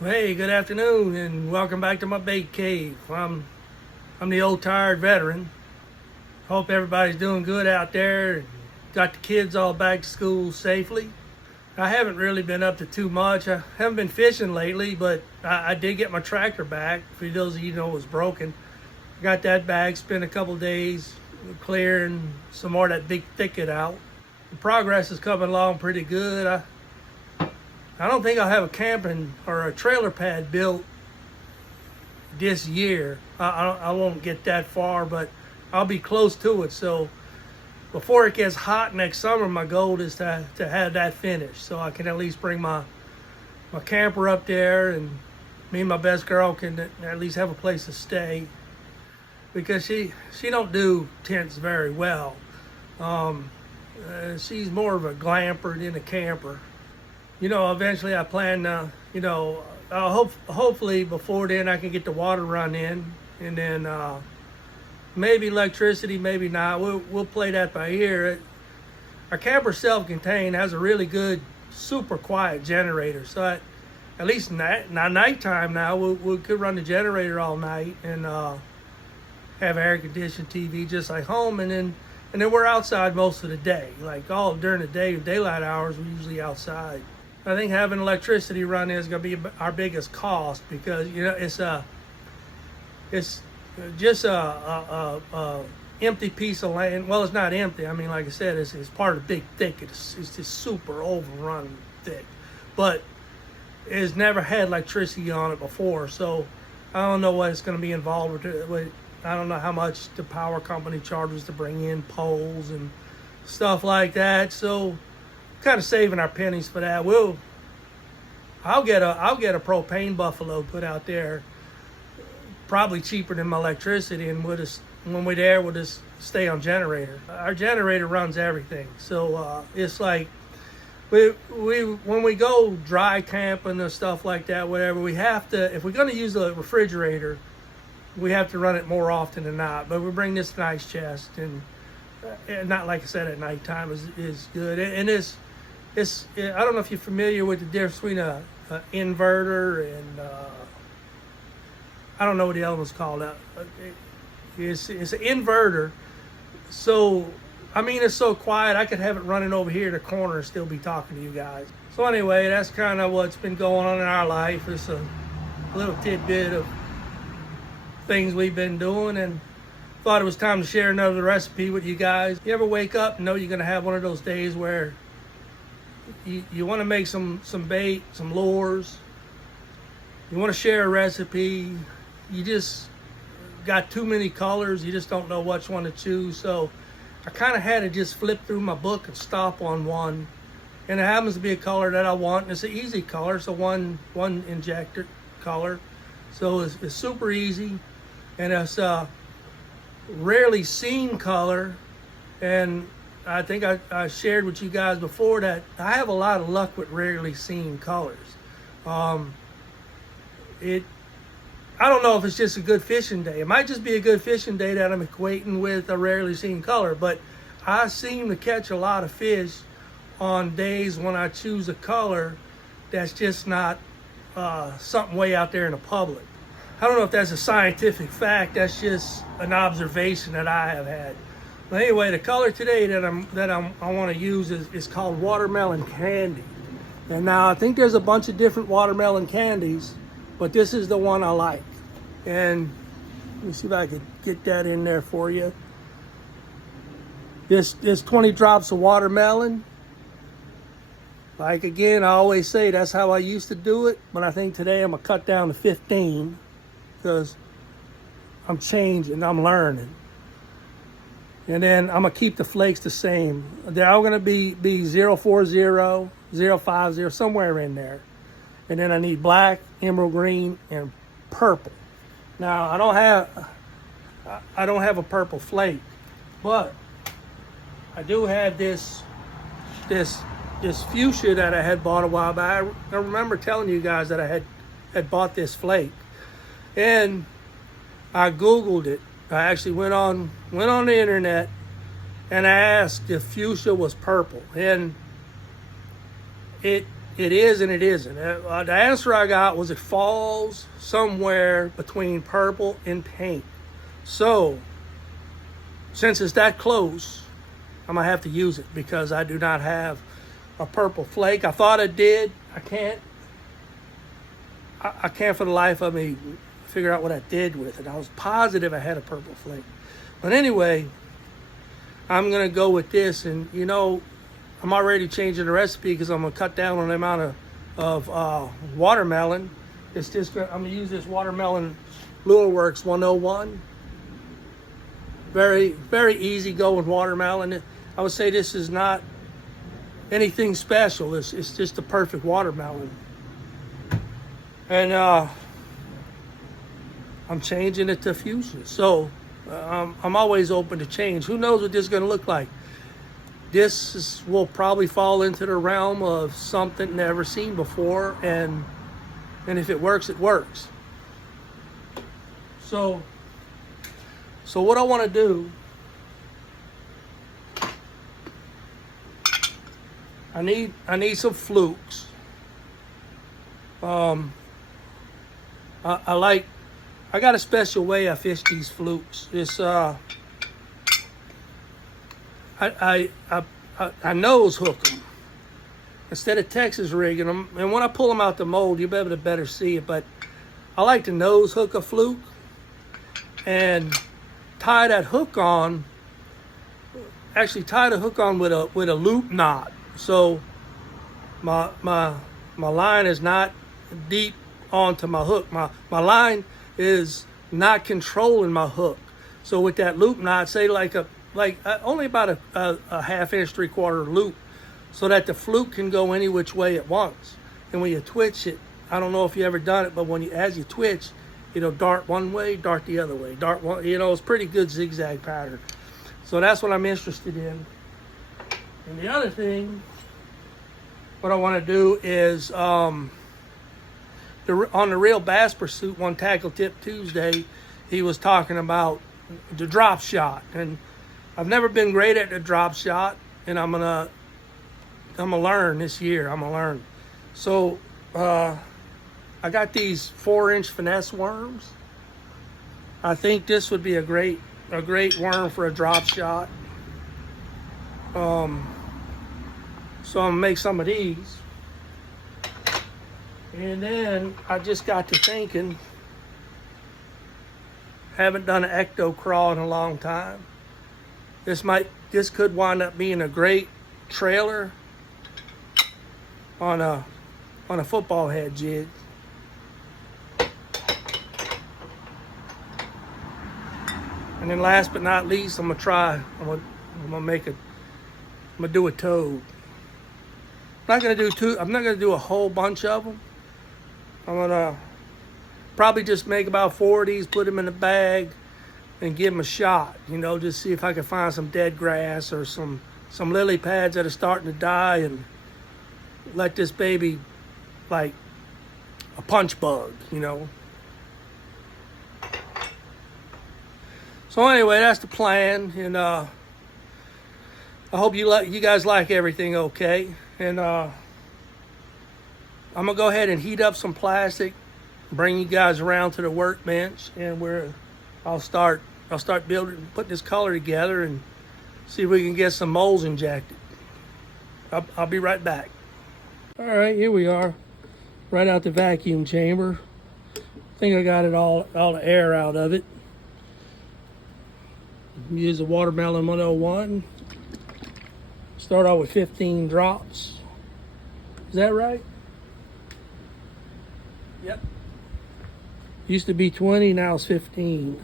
Hey, good afternoon, and welcome back to my bait cave. I'm the old tired veteran. Hope everybody's doing good out there. Got the kids all back to school safely. I haven't really been up to too much. I haven't been fishing lately, but I did get my tractor back. For those of you who know it was broken, got that back. Spent a couple days clearing some more of that big thicket out. The progress is coming along pretty good. I don't think I'll have a camping or a trailer pad built this year. I won't get that far, but I'll be close to it. So before it gets hot next summer, my goal is to have that finished, so I can at least bring my camper up there, and me and my best girl can at least have a place to stay, because she don't do tents very well. She's more of a glamper than a camper. Eventually I plan, hopefully before then I can get the water run in, and then maybe electricity, maybe not. We'll play that by ear. Our camper self-contained, has a really good, super quiet generator. So at least nighttime now, we could run the generator all night and have air-conditioned TV just like home, and then we're outside most of the day. Like all during the day, daylight hours, we're usually outside. I think having electricity run is going to be our biggest cost, because it's just a empty piece of land. Well, it's not empty. I mean, like I said, it's part of the big thicket. It's just super overrun thick, but it's never had electricity on it before. So I don't know what it's going to be involved with. I don't know how much the power company charges to bring in poles and stuff like that. So kind of saving our pennies for that. I'll get a propane buffalo put out there, probably cheaper than my electricity, and when we're there, we'll just stay on generator. Our generator runs everything, so it's like we when we go dry camping and stuff like that, whatever, we have to, if we're going to use the refrigerator, we have to run it more often than not. But we bring this nice chest, and not, like I said, at nighttime is good. And it's I don't know if you're familiar with the difference between a inverter and I don't know what the other one's called. It's an inverter. So I mean, it's so quiet, I could have it running over here in the corner and still be talking to you guys. So anyway, that's kind of what's been going on in our life. It's a little tidbit of things we've been doing, and thought it was time to share another recipe with you guys. You ever wake up and know you're going to have one of those days where you want to make some bait, some lures, you want to share a recipe, you just got too many colors, you just don't know which one to choose. So I kind of had to just flip through my book and stop on one, and it happens to be a color that I want, and it's an easy color. It's a one injector color, so it's super easy, and it's a rarely seen color. And I think I shared with you guys before that I have a lot of luck with rarely seen colors. I don't know if it's just a good fishing day. It might just be a good fishing day that I'm equating with a rarely seen color, but I seem to catch a lot of fish on days when I choose a color that's just not something way out there in the public. I don't know if that's a scientific fact. That's just an observation that I have had. But anyway, the color today that I want to use is called watermelon candy. And now I think there's a bunch of different watermelon candies, but this is the one I like. And let me see if I can get that in there for you. This 20 drops of watermelon. Like, again, I always say that's how I used to do it, but I think today I'm gonna cut down to 15, because I'm changing, I'm learning. And then I'm gonna keep the flakes the same. They're all gonna be 040, 050, somewhere in there. And then I need black, emerald green, and purple. Now I don't have a purple flake, but I do have this fuchsia that I had bought a while back. I remember telling you guys that I had bought this flake, and I Googled it. I actually went on the internet and I asked if fuchsia was purple, and it it is and it isn't. The answer I got was it falls somewhere between purple and pink. So, since it's that close, I'm going to have to use it because I do not have a purple flake. I thought I did. I can't for the life of me figure out what I did with it. I was positive I had a purple flake. But anyway, I'm going to go with this. And, you know, I'm already changing the recipe because I'm going to cut down on the amount of watermelon. It's just I'm going to use this watermelon Lure Works 101. Very, very easy going watermelon. I would say this is not anything special. It's just the perfect watermelon. And I'm changing it to Fuchsia. So I'm always open to change. Who knows what this is going to look like? This will probably fall into the realm of something never seen before. And if it works, it works. So what I want to do, I need some flukes. I got a special way I fish these flukes. It's I nose hook them instead of Texas rigging them. And when I pull them out the mold, you'll be able to better see it. But I like to nose hook a fluke and tie that hook on. Actually, tie the hook on with a loop knot. So my line is not deep onto my hook. My line is not controlling my hook. So with that loop knot, say only about a half-inch, 3/4 loop, so that the fluke can go any which way at once. And when you twitch it, I don't know if you ever done it, but as you twitch, it'll dart one way, dart the other way, dart one. You know, it's pretty good zigzag pattern. So that's what I'm interested in. And the other thing, what I want to do is on the Real Bass Pursuit one Tackle Tip Tuesday, he was talking about the drop shot, and I've never been great at the drop shot, and I'm gonna learn this year. I'm gonna learn. So I got these 4-inch finesse worms. I think this would be a great worm for a drop shot. So I'm gonna make some of these. And then I just got to thinking, haven't done an ecto crawl in a long time. This could wind up being a great trailer on a football head jig. And then last but not least, I'm gonna do a toad. I'm not gonna do a whole bunch of them. I'm gonna probably just make about 4 of these, put them in a bag, and give them a shot. You know, just see if I can find some dead grass or some lily pads that are starting to die, and let this baby like a punch bug. You know. So anyway, that's the plan, and I hope you guys like everything okay. And I'm gonna go ahead and heat up some plastic, bring you guys around to the workbench, and I'll start putting this color together and see if we can get some molds injected. I'll be right back. All right, here we are, right out the vacuum chamber. I think I got all the air out of it. Use the watermelon 101. Start off with 15 drops. Is that right? Yep. Used to be 20, now it's 15.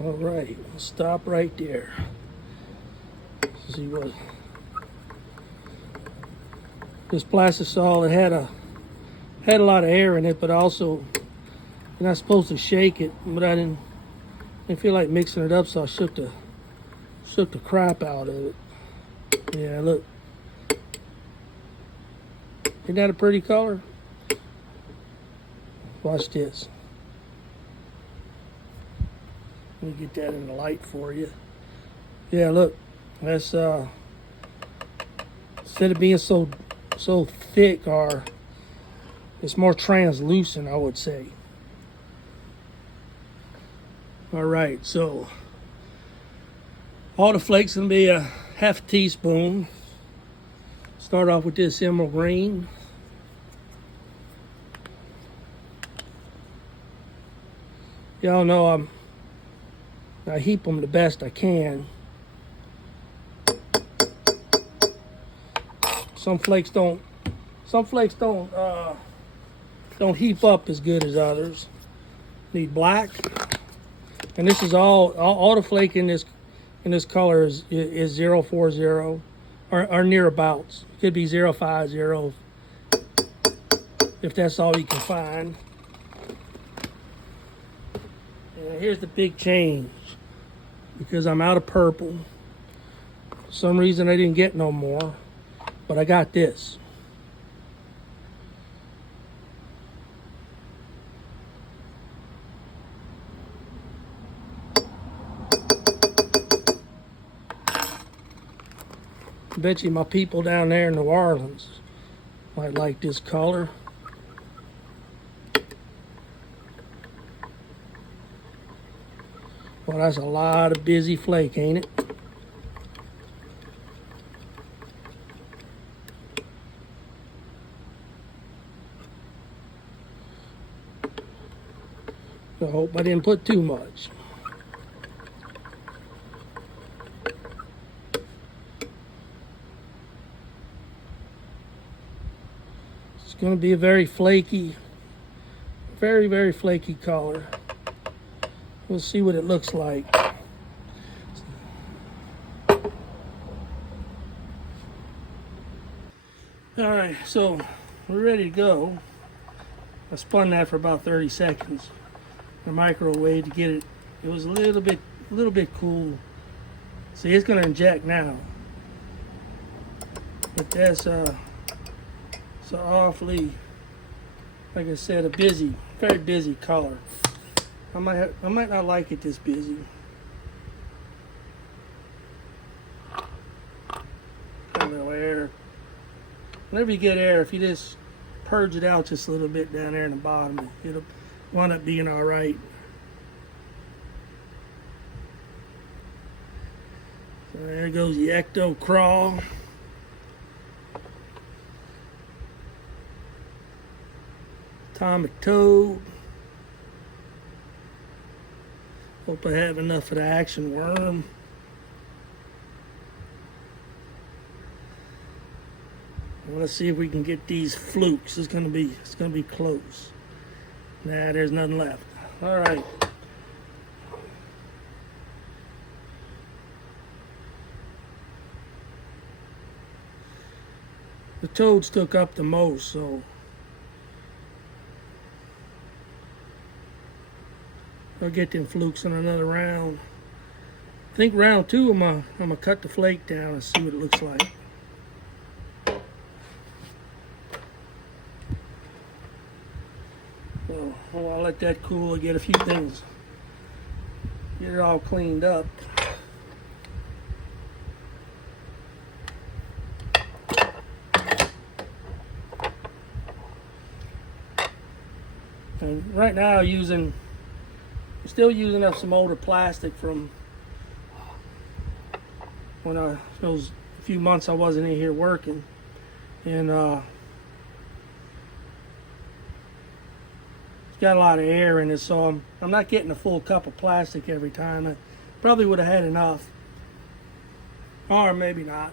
All right, we'll stop right there. Let's see what this plastisol, it had a lot of air in it, but also you're not supposed to shake it, but I didn't feel like mixing it up, so I shook the crap out of it. Yeah, look. Isn't that a pretty color? Watch this. Let me get that in the light for you. Yeah, look, that's instead of being so thick, or it's more translucent, I would say. All right, so all the flakes gonna be a half teaspoon. Start off with this emerald green. Y'all know I heap them the best I can. Some flakes don't heap up as good as others. Need black, and this is all the flake in this color is 040 or nearabouts. It could be 050 if that's all you can find. And here's the big change, because I'm out of purple. For some reason I didn't get no more, but I got this. I bet you my people down there in New Orleans might like this color. Well, that's a lot of busy flake, ain't it? I hope I didn't put too much. It's going to be a very flaky, very flaky color. We'll see what it looks like. All right, so we're ready to go. I spun that for about 30 seconds in the microwave to get it. It was a little bit cool. See, it's gonna inject now. But that's so awfully, like I said, a very busy color. I might not like it this busy. A little air. Whenever you get air, if you just purge it out just a little bit down there in the bottom, it'll wind up being all right. So there goes the Ecto Crawl. Atomic Toad. Hope I have enough of the Action Worm. Let's see if we can get these flukes. It's gonna be close. Nah, there's nothing left. All right. The toads took up the most, so I'll get them flukes in another round. I think round 2 I'm gonna cut the flake down and see what it looks like. So I'll let that cool and get a few things, get it all cleaned up. And right now I'm still using up some older plastic from when those few months I wasn't in here working, and it's got a lot of air in it, so I'm not getting a full cup of plastic every time. I probably would have had enough, or maybe not.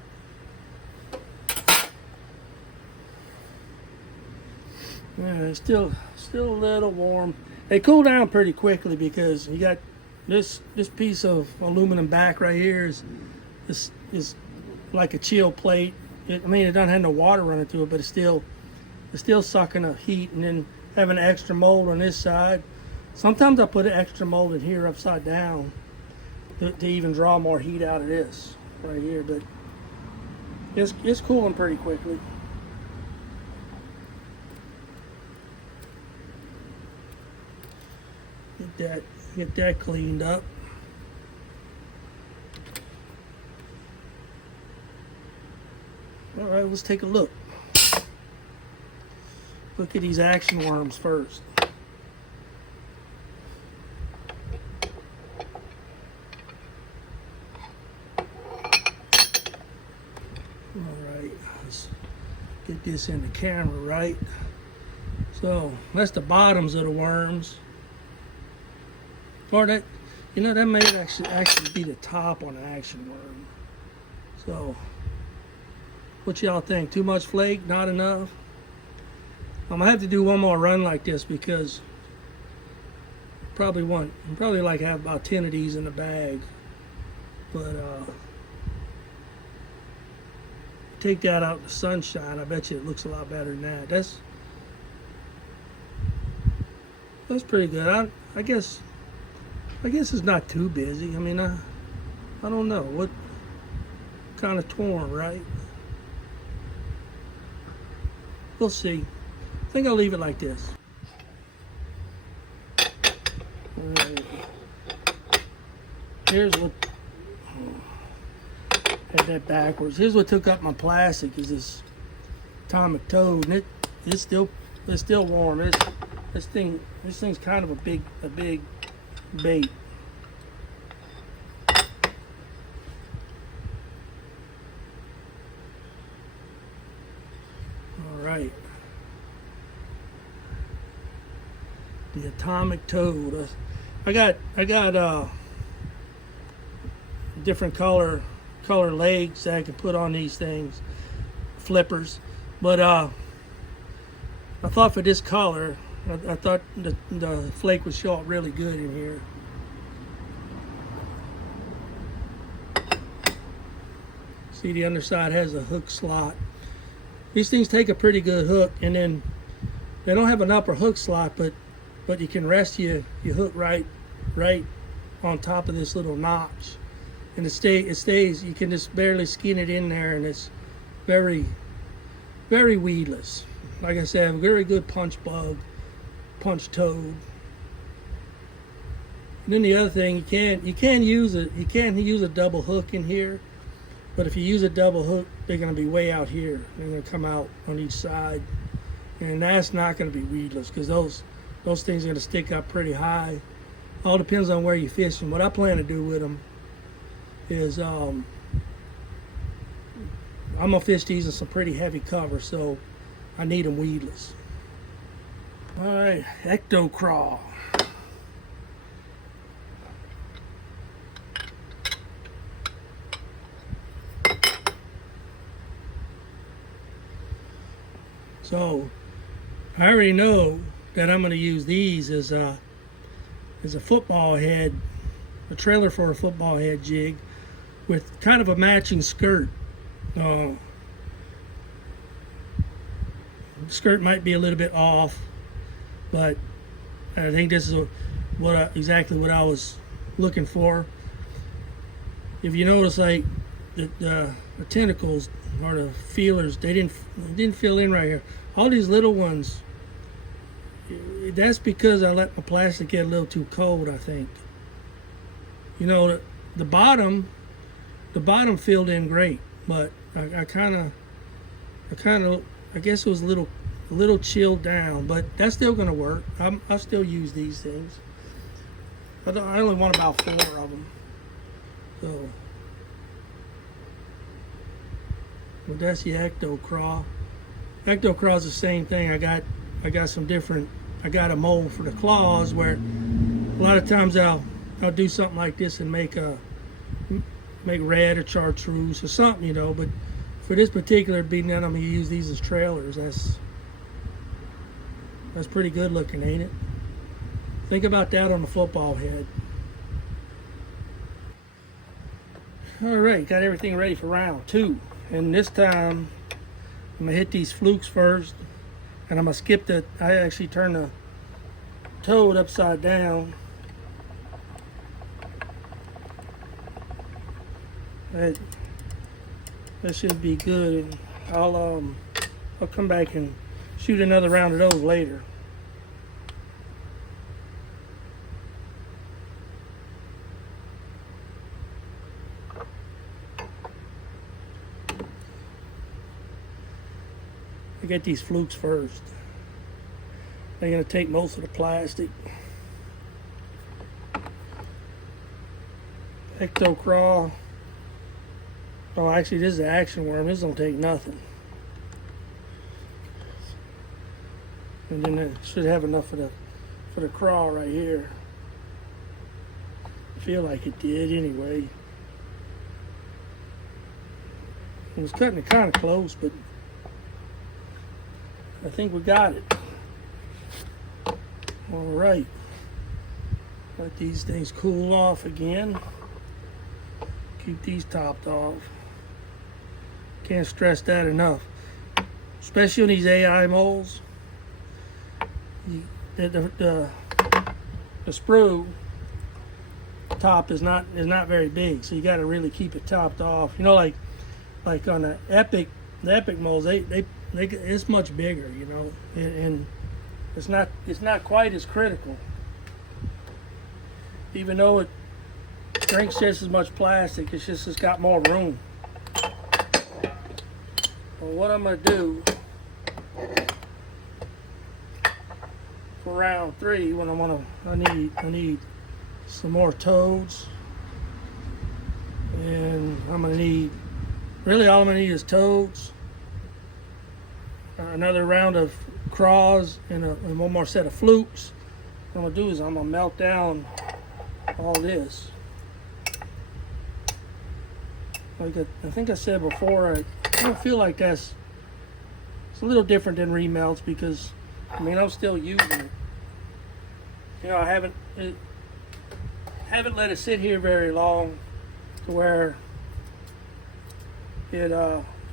Yeah, it's still a little warm. They cool down pretty quickly because you got this piece of aluminum back right here is like a chill plate. I mean, it doesn't have no water running through it, but it's still sucking the heat, and then having an extra mold on this side. Sometimes I put an extra mold in here upside down to even draw more heat out of this right here, but it's cooling pretty quickly. Get that cleaned up. All right, let's take a look. Look at these action worms first. All right, let's get this in the camera, right? So that's the bottoms of the worms. Or that, you know, that may actually be the top on the action worm. So, what y'all think? Too much flake? Not enough? I'm gonna have to do one more run like this because probably like have about 10 of these in the bag. But take that out in the sunshine. I bet you it looks a lot better than that. That's pretty good. I guess it's not too busy. I mean, I don't know what kind of torn, right? We'll see. I think I'll leave it like this. Right. Here's what had that backwards. Here's what took up my plastic is this atomic toad, and it's still warm. This thing's kind of a big bait. All right. The atomic toad. I got different color legs that I can put on these things, flippers. But I thought for this color, I thought the flake would show up really good in here. See, the underside has a hook slot. These things take a pretty good hook, and then they don't have an upper hook slot, but you can rest your hook right on top of this little notch, and it stays. You can just barely skin it in there, and it's very, very weedless. Like I said, a very good punch bug, punch toad. And then the other thing, you can use a double hook in here, but if you use a double hook, they're going to be way out here. They're going to come out on each side, and that's not going to be weedless because those things are going to stick up pretty high. All depends on where you fish them. What I plan to do with them is I'm gonna fish these in some pretty heavy cover, so I need them weedless. All right, ecto crawl. So I already know that I'm going to use these as a football head, a trailer for a football head jig with kind of a matching skirt. Skirt might be a little bit off, but I think this is exactly what I was looking for. If you notice, like the tentacles or the feelers, they didn't fill in right here. All these little ones, that's because I let my plastic get a little too cold, I think. You know, the bottom filled in great, but I guess it was a little chilled down, but that's still gonna work. I still use these things. I only want about 4 of them. So, well, that's the ecto crawl. Ecto crawl is the same thing. I got some different. I got a mold for the claws where a lot of times I'll do something like this and make red or chartreuse or something, you know. But for this particular beading, I'm gonna use these as trailers. That's pretty good looking, ain't it? Think about that on the football head. All right, got everything ready for round 2, and this time I'm gonna hit these flukes first. And I'm gonna skip the, I actually turn the toad upside down. That should be good. And I'll come back and shoot another round of those later. get these flukes first. They're going to take most of the plastic. Ectocraw. Oh, actually, this is an action worm. This don't take nothing. And then it should have enough for the craw right here. I feel like it did anyway. It was cutting it kind of close, but I think we got it. All right. Let these things cool off again. Keep these topped off. Can't stress that enough. Especially on these AI molds. The sprue top is not very big, so you got to really keep it topped off. You know, like on the Epic molds, they it's much bigger, you know, and it's not quite as critical, even though it drinks just as much plastic. It's got more room. Well, what I'm gonna do for round 3, when I need some more toads, and I'm gonna need, really all I'm gonna need is toads, another round of craws, and one more set of flukes. What I'm gonna do is I'm gonna melt down all this. Like I think I said before, I don't feel like it's a little different than remelts, because I mean, I'm still using it. You know, I haven't let it sit here very long to where it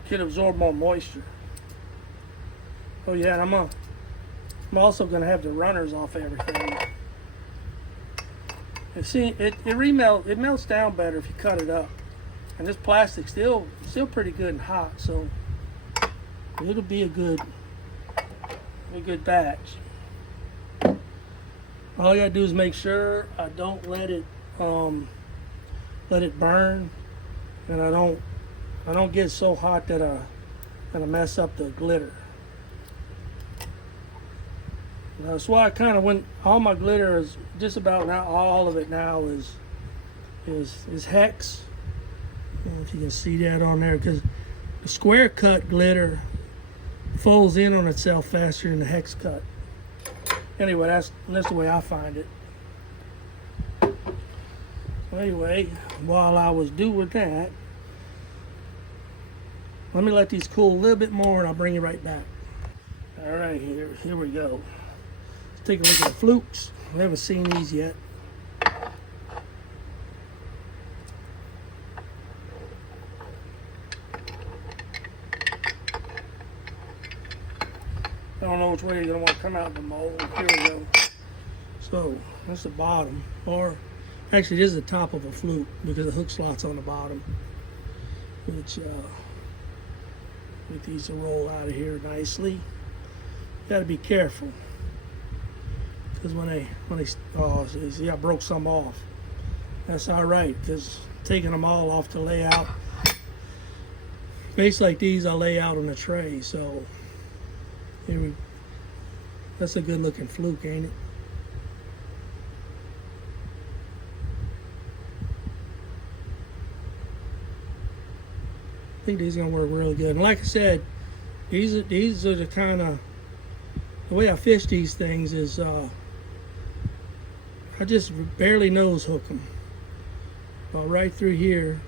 could absorb more moisture. Oh yeah, and I'm also gonna have the runners off everything. And see, it melts down better if you cut it up. And this plastic's still pretty good and hot, so it'll be a good batch. All I gotta do is make sure I don't let it burn, and I don't get so hot that I mess up the glitter. That's why I kind of went. All my glitter is just about now. All of it now is hex. I don't know if you can see that on there, because the square cut glitter folds in on itself faster than the hex cut. Anyway, that's the way I find it. Anyway, while I was doing that, let me let these cool a little bit more, and I'll bring you right back. All right, here we go. Let's take a look at the flukes. I haven't seen these yet. I don't know which way you're going to want to come out of the mold. Here we go. So, that's the bottom. Or, actually, this is the top of a fluke, because the hook slot's on the bottom. Which, get these to roll out of here nicely. You got to be careful. Because when they, oh, see, I broke some off. That's all right, because taking them all off to lay out. Baits like these, I'll lay out on a tray, so. That's a good looking fluke, ain't it? I think these are gonna work really good. And like I said, these are the kind of, the way I fish these things is I just barely nose hook them. Right through here,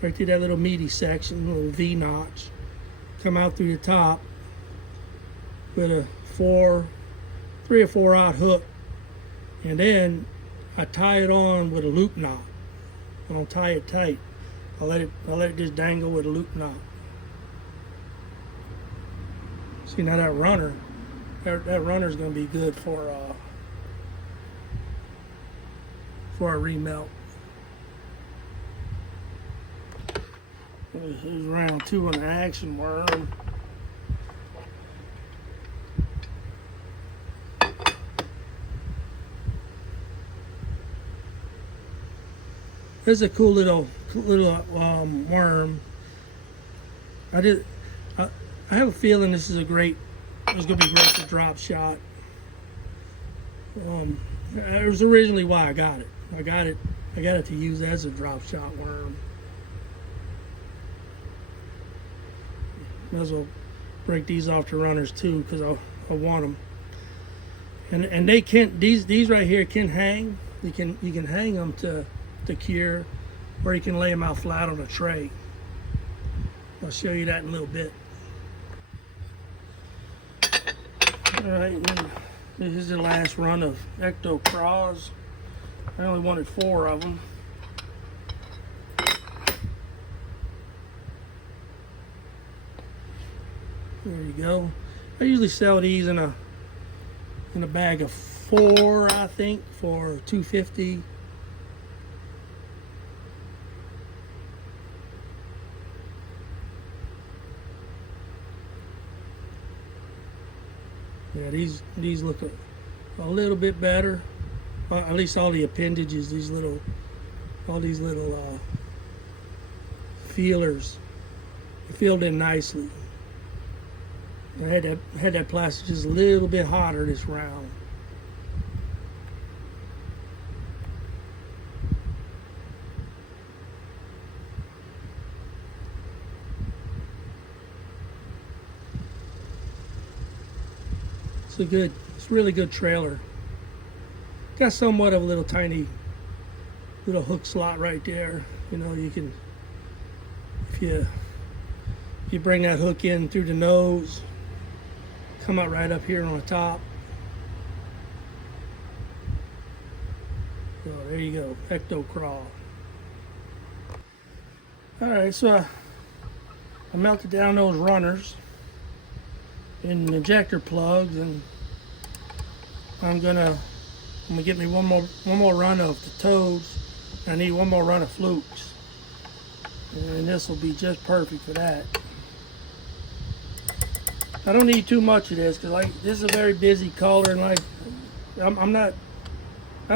right through that little meaty section, little V notch. Come out through the top with a 3 or 4 aught hook, and then I tie it on with a loop knot. I don't tie it tight. I let it just dangle with a loop knot. See, now that runner, that runner's going to be good for a remelt. Here's round 2 on the action worm. This is a cool little worm. I have a feeling this is a great, it's going to be great for drop shot. It was originally why I got it. I got it to use as a drop shot worm. Might as well break these off to runners too, because I want them. And they can, these right here can hang. You can hang them to cure, or you can lay them out flat on a tray. I'll show you that in a little bit. All right, this is the last run of Ecto Craws. I only wanted 4 of them. There you go. I usually sell these in a bag of 4, I think, for $2.50. Yeah, these look a little bit better. At least all the appendages, all these little feelers, filled in nicely. I had that plastic just a little bit hotter this round. It's really good trailer. Got somewhat of a little tiny little hook slot right there. You know, you can, if you bring that hook in through the nose, come out right up here on the top. So there you go, Ecto Craw. All right, so I melted down those runners in injector plugs, and I'm gonna get me one more run of the toads. I need one more run of flukes, and this will be just perfect for that. I don't need too much of this because this is a very busy color, and I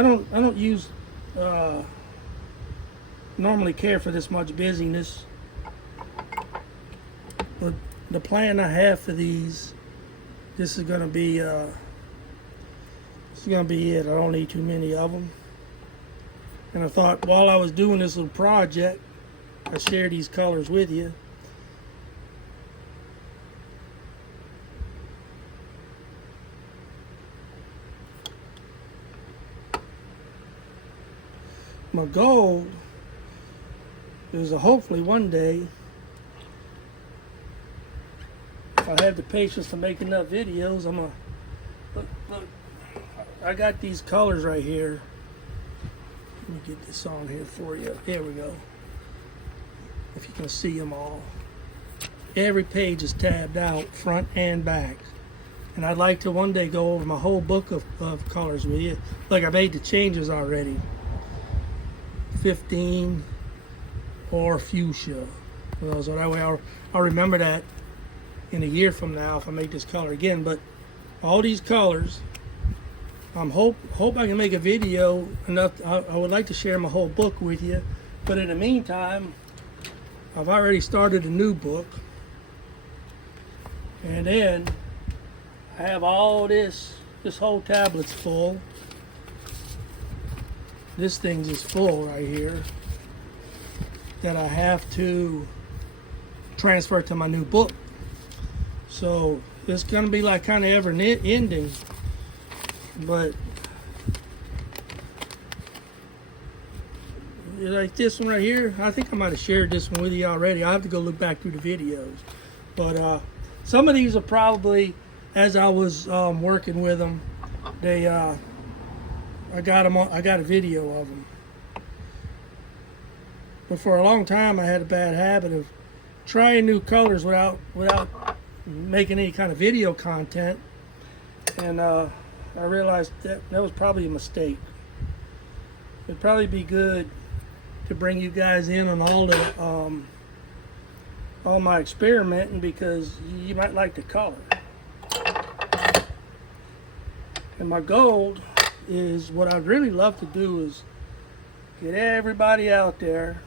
don't use normally care for this much busyness. But the plan I have for these, this is gonna be it. I don't need too many of them. And I thought while I was doing this little project, I'd share these colors with you. My goal is to hopefully one day, if I have the patience to make enough videos, I'm gonna look. I got these colors right here. Let me get this on here for you. There we go. If you can see them all. Every page is tabbed out, front and back. And I'd like to one day go over my whole book of colors with you. Look, I made the changes already. 15 or fuchsia. So that way I'll remember that in a year from now if I make this color again. But all these colors, hope I can make a video enough. I would like to share my whole book with you, but in the meantime, I've already started a new book, and then I have all this whole tablet's full. This thing's is full right here that I have to transfer to my new book. So it's gonna be like kind of ever ending. But like this one right here, I think I might have shared this one with you already. I have to go look back through the videos. But some of these are probably, as I was working with them, I got a video of them. But for a long time, I had a bad habit of trying new colors without making any kind of video content, and I realized that was probably a mistake. It'd probably be good to bring you guys in on all my experimenting, because you might like the color. And my goal is, what I'd really love to do is get everybody out there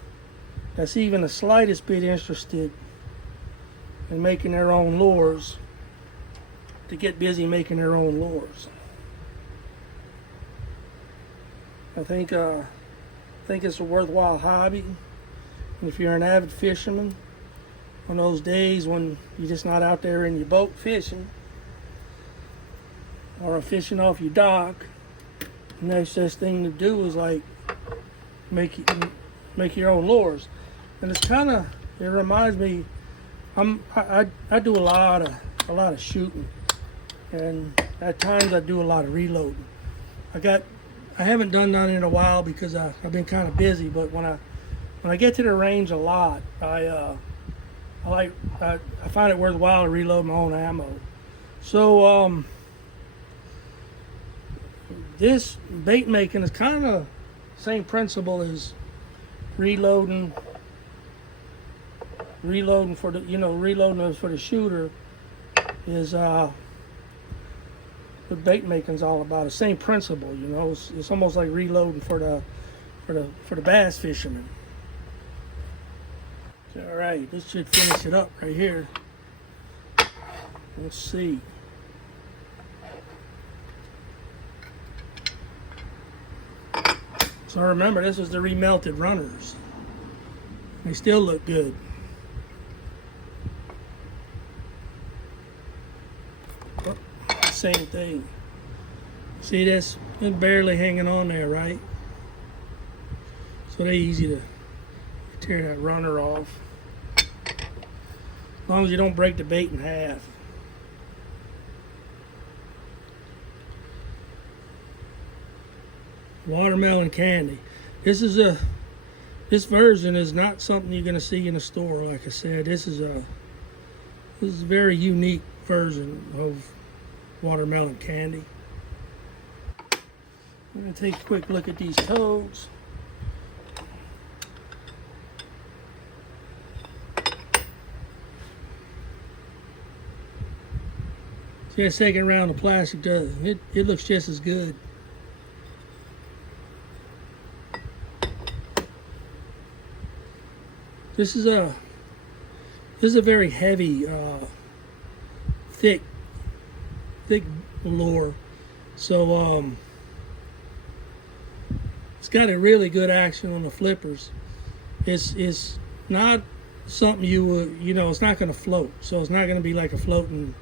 that's even the slightest bit interested and making their own lures, to get busy making their own lures. I think it's a worthwhile hobby. And if you're an avid fisherman, on those days when you're just not out there in your boat fishing, or fishing off your dock, the next best thing to do is like make your own lures. And it's kind of, it reminds me, I do a lot of shooting, and at times I do a lot of reloading. I haven't done that in a while because I've been kind of busy. But when I get to the range a lot, I find it worthwhile to reload my own ammo. So this bait making is kind of same principle as reloading for the, reloading for the shooter is what bait making is all about. The same principle, it's almost like reloading for the bass fishermen. All right, this should finish it up right here. Let's see. So remember, this is the remelted runners. They still look good. Same thing. See this? It's barely hanging on there, right? So they're easy to tear that runner off. As long as you don't break the bait in half. Watermelon candy. This version is not something you're going to see in a store. Like I said, this is a very unique version of watermelon candy. I'm going to take a quick look at these toads. See that second round of plastic does it looks just as good. This is a very heavy, thick lure, so it's got a really good action on the flippers. It's not something you would, it's not going to float, so it's not going to be like a floating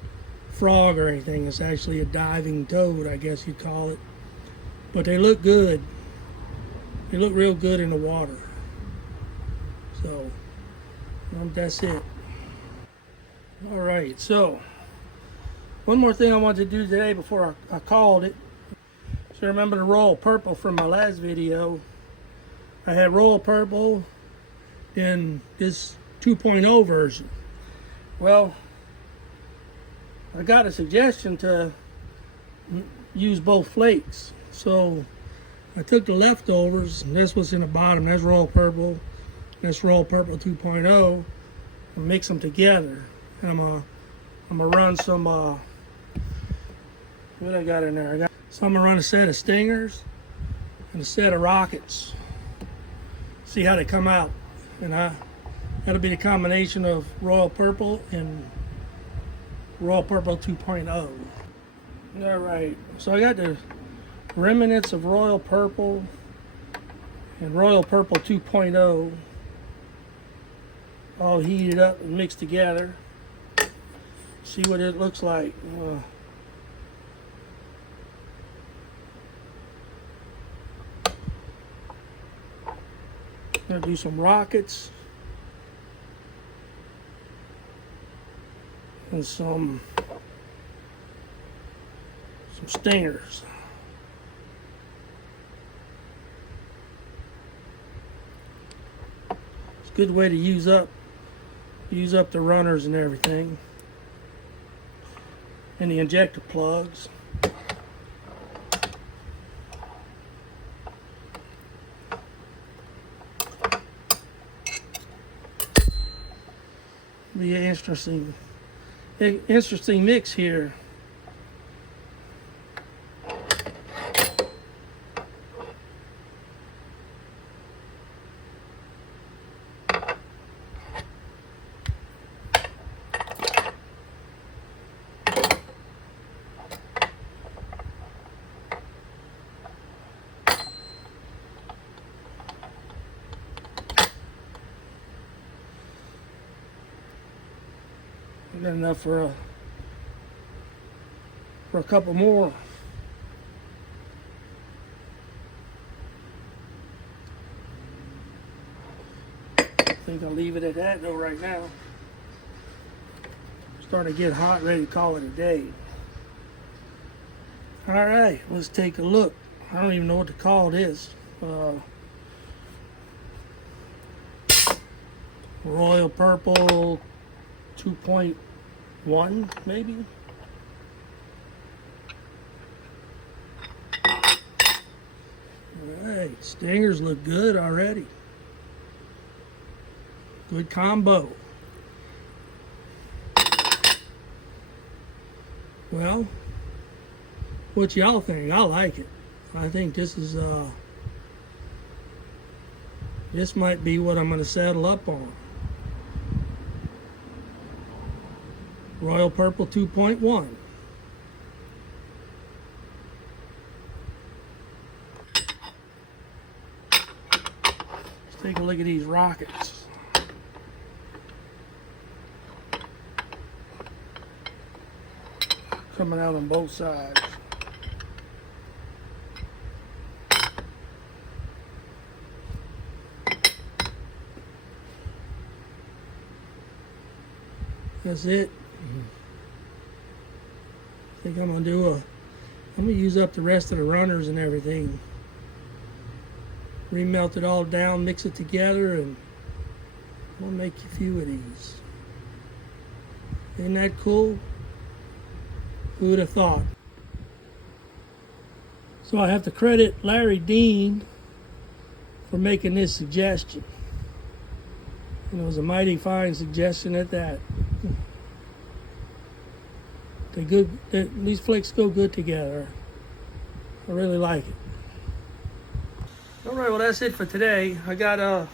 frog or anything. It's actually a diving toad, I guess you'd call it. But they look good. They look real good in the water. So that's it. All right, so one more thing I wanted to do today before I called it. So remember the Royal Purple from my last video. I had Royal Purple in this 2.0 version. Well, I got a suggestion to use both flakes. So I took the leftovers, and that's what's in the bottom. That's Royal Purple. That's Royal Purple 2.0. And mix them together. And I'm gonna run some, what I got in there? So I'm gonna run a set of stingers and a set of rockets. See how they come out. And that'll be the combination of Royal Purple and Royal Purple 2.0. All right, so I got the remnants of Royal Purple and Royal Purple 2.0 all heated up and mixed together. See what it looks like. Gonna do some rockets and some stingers. It's a good way to use up the runners and everything, and the injector plugs. Be an interesting mix here. I got enough for a couple more. I think I'll leave it at that though right now. Starting to get hot, ready to call it a day. All right, let's take a look. I don't even know what to call this. Royal Purple 2.1 maybe. Alright, stingers look good already. Good combo. Well, what y'all think? I like it. I think this is this might be what I'm going to settle up on. Royal Purple 2.1. Let's take a look at these rockets. Coming out on both sides. That's it. I think I'm gonna use up the rest of the runners and everything. Remelt it all down, mix it together, and we'll make a few of these. Isn't that cool? Who would have thought? So I have to credit Larry Dean for making this suggestion. And it was a mighty fine suggestion at that. These flakes go good together. I really like it. All right, well that's it for today. I got a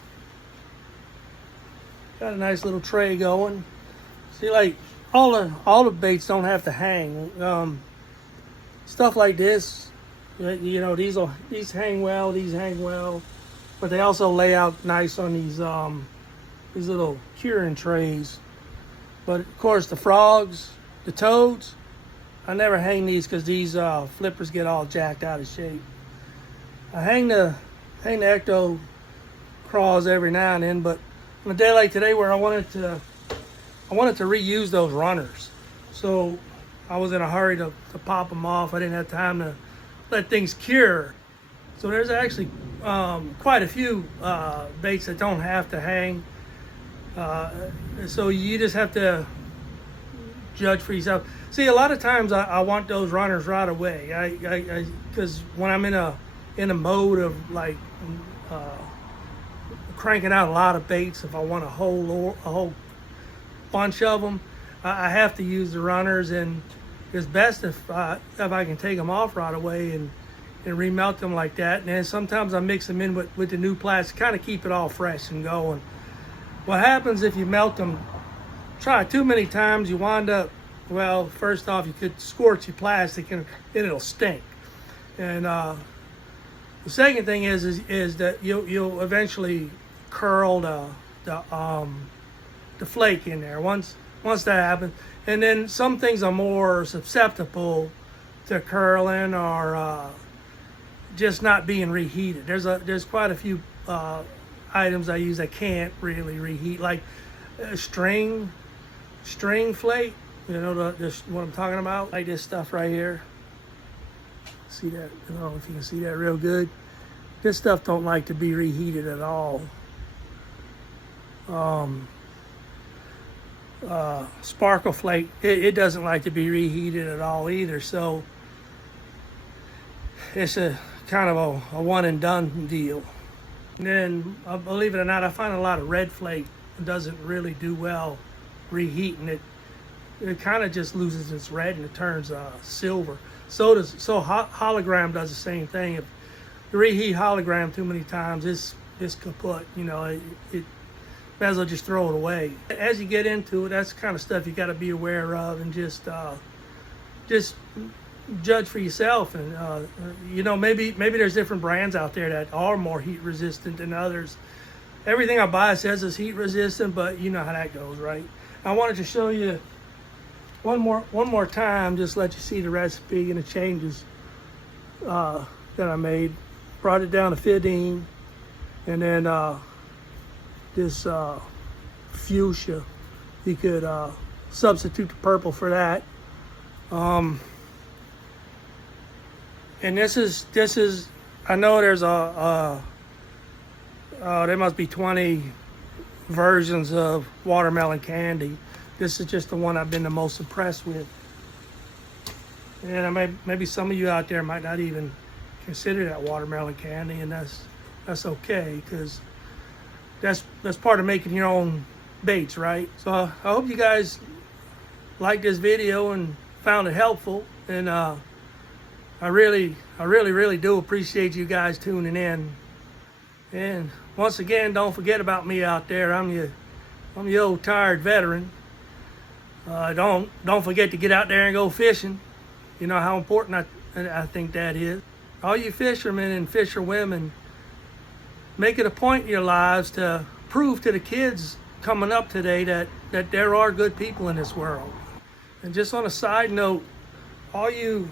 nice little tray going. See, like all the baits don't have to hang. Stuff like this, you know, these hang well. These hang well, but they also lay out nice on these little curing trays. But of course, the frogs, the toads, I never hang these because these flippers get all jacked out of shape. I hang the ecto craws every now and then, but on a day like today where I wanted to reuse those runners, so I was in a hurry to pop them off. I didn't have time to let things cure. So there's actually quite a few baits that don't have to hang. So you just have to judge for yourself. See, a lot of times I want those runners right away. Because when I'm in a mode of like cranking out a lot of baits, if I want a whole bunch of them, I have to use the runners, and it's best if I can take them off right away and remelt them like that. And then sometimes I mix them in with the new plastic, kind of keep it all fresh and going. What happens if you melt them, try too many times, you wind up, well, first off, you could scorch your plastic and it'll stink. And the second thing is that you'll eventually curl the flake in there once that happens. And then some things are more susceptible to curling or just not being reheated. There's quite a few items I use that can't really reheat, like string flake. You know what I'm talking about? Like this stuff right here. See that? I don't know if you can see that real good. This stuff don't like to be reheated at all. Sparkle flake, it doesn't like to be reheated at all either. So it's a kind of a one and done deal. And then, believe it or not, I find a lot of red flake doesn't really do well reheating it. It kind of just loses its red and it turns silver. So hologram does the same thing. If you reheat hologram too many times, it's kaput. You know, it might as well just throw it away. As you get into it, that's the kind of stuff you got to be aware of, and just judge for yourself. And you know, maybe there's different brands out there that are more heat resistant than others. Everything I buy says it's heat resistant, but you know how that goes, right? I wanted to show you one more time, just let you see the recipe and the changes that I made. Brought it down to 15, and then this fuchsia, you could substitute the purple for that. And this is I know there's there must be 20 versions of watermelon candy. This is just the one I've been the most impressed with. And maybe some of you out there might not even consider that watermelon candy, and that's okay, because that's part of making your own baits, right? So I hope you guys liked this video and found it helpful, and I really do appreciate you guys tuning in. And once again, don't forget about me out there. I'm your old tired veteran. Don't forget to get out there and go fishing. You know how important I think that is. All you fishermen and fisherwomen, make it a point in your lives to prove to the kids coming up today that there are good people in this world. And just on a side note, all you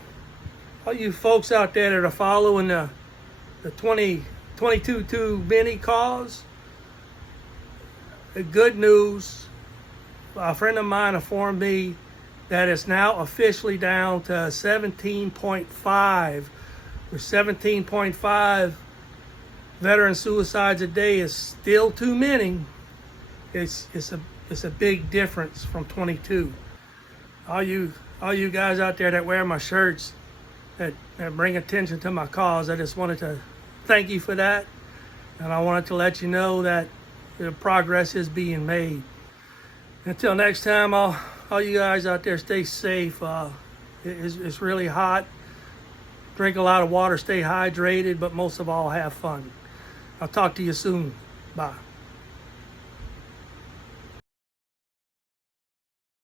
folks out there that are following the 22 mini cause, the good news, a friend of mine informed me that it's now officially down to 17.5. With 17.5 veteran suicides a day is still too many. It's a big difference from 22. All you guys out there that wear my shirts, that bring attention to my cause, I just wanted to thank you for that, and I wanted to let you know that the progress is being made. Until next time, all you guys out there, stay safe. It's really hot. Drink a lot of water, stay hydrated, but most of all, have fun. I'll talk to you soon. Bye.